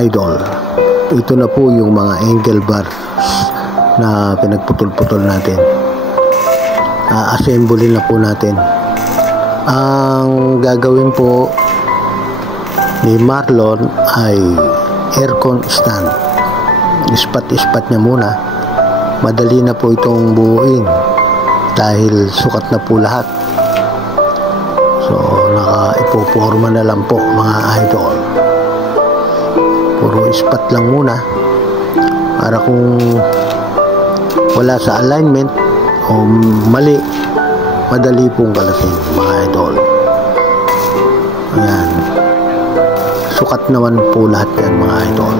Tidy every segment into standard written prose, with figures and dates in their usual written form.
idol, ito na po yung mga angle bars na pinagputol-putol natin. Assembly na po natin. Ang gagawin po ni Marlon ay aircon stand. Ispat-ispat niya muna. Madali na po itong buuin dahil sukat na po lahat. So naka-ipoporma na lang po mga idol. Puro ispat lang muna para kung wala sa alignment o mali, madali pong kalasin mga idol. Ayan, sukat naman po lahat yan mga idol.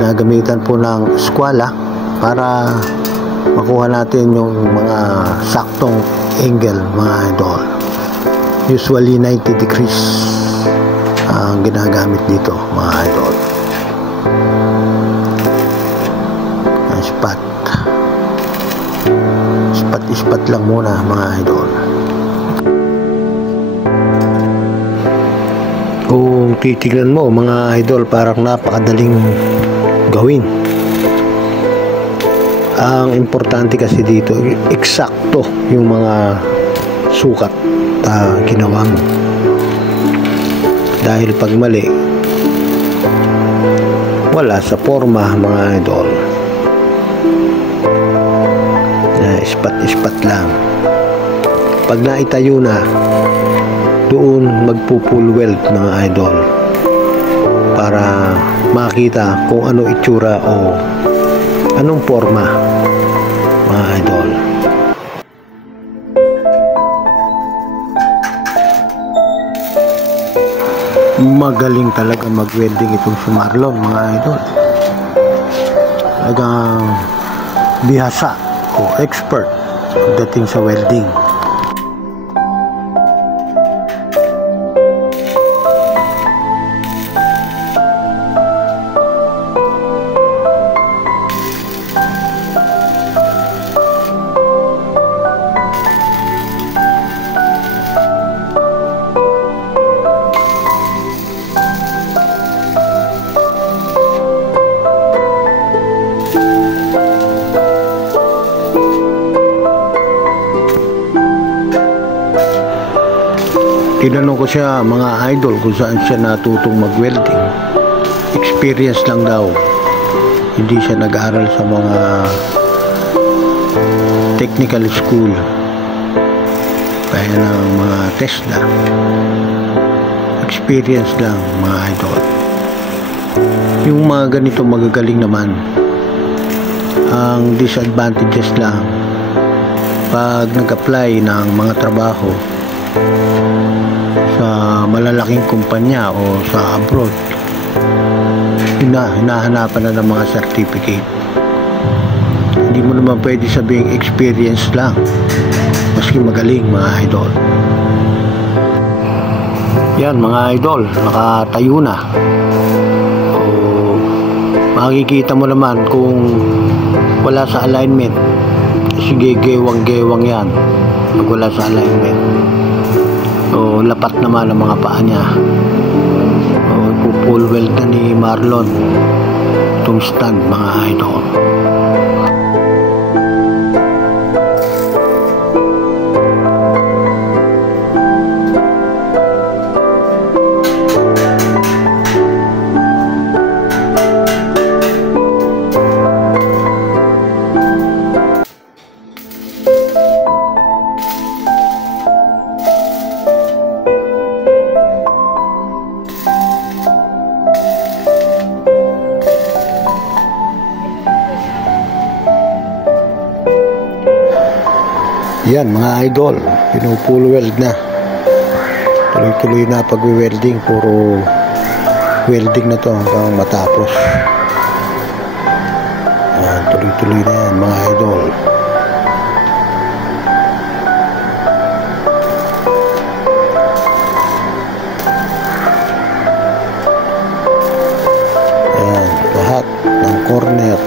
Nagamitan po ng eskwala para makuha natin yung mga saktong angle mga idol. Usually 90 degrees ang ginagamit dito mga idol. Ispat lang muna mga idol. Kung titignan mo mga idol, parang napakadaling gawin. Ang importante kasi dito, eksakto yung mga sukat na ginawa mo. Dahil pag mali, wala sa forma mga idol. Ispat-ispat lang. Pag naitayo na, doon magpo-full weld mga idol para makita kung ano itsura o anong forma mga idol. Magaling talaga mag-welding itong si Marlon mga idol. Talagang bihasa o expert pagdating sa welding. Tinanong ko siya mga idol kung saan siya natutong mag-welding. Experience lang daw. Hindi siya nag-aaral sa mga technical school kaya ng mga Tesla. Experience lang mga idol. Yung mga ganito magagaling naman. Ang disadvantages lang pag nag-apply ng mga trabaho sa malalaking kumpanya o sa abroad, hinahanapan na ng mga certificate. Hindi mo naman pwede sabihing experience lang maski magaling mga idol. Yan mga idol, nakatayo na. So, makikita mo naman kung wala sa alignment. Sige, gewang-gewang yan pag wala sa alignment. So, lapat naman ang mga paa niya. So, full weld na ni Marlon itong stand mga idol. Yan mga idol, pinupull weld na. Tuloy-tuloy na pag-welding, puro welding na to hanggang matapos. Yan, tuloy-tuloy na yan mga idol. Yan, lahat ng corner.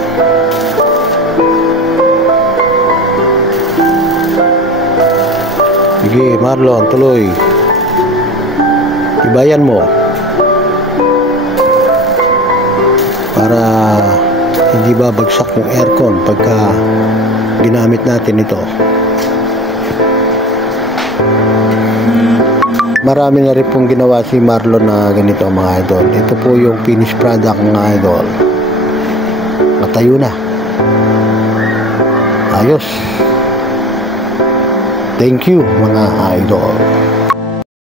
Sige, Marlon, tuloy. Ibayan mo. Para hindi babagsak yung aircon pagka ginamit natin ito. Marami na rin pong ginawa si Marlon na ganito mga idol. Ito po yung finished product mga idol. Matayo na. Ayos. Thank you mga idol.